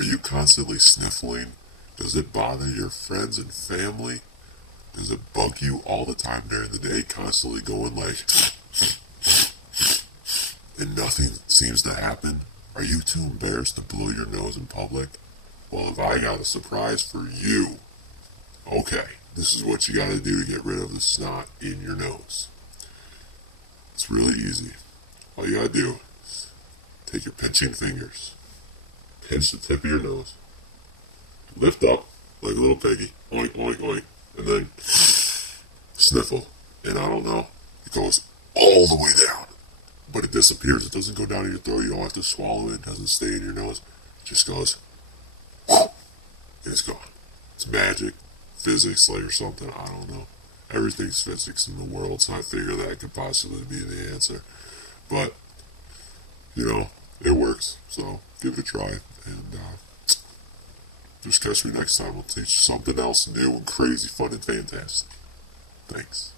Are you constantly sniffling? Does it bother your friends and family? Does it bug you all the time during the day, constantly going like, and nothing seems to happen? Are you too embarrassed to blow your nose in public? Well, if I got a surprise for you, okay, this is what you gotta do to get rid of the snot in your nose. It's really easy. All you gotta do is take your pinching fingers, pinch the tip of your nose, lift up like a little piggy, oink, oink, oink, and then sniffle. And I don't know, it goes all the way down. But it disappears. It doesn't go down in your throat. You don't have to swallow it. It doesn't stay in your nose. It just goes, and it's gone. It's magic, physics, like, or something. I don't know. Everything's physics in the world, so I figure that could possibly be the answer. But, it works. So give it a try. And just catch me next time. I'll teach you something else new and crazy, fun, and fantastic. Thanks.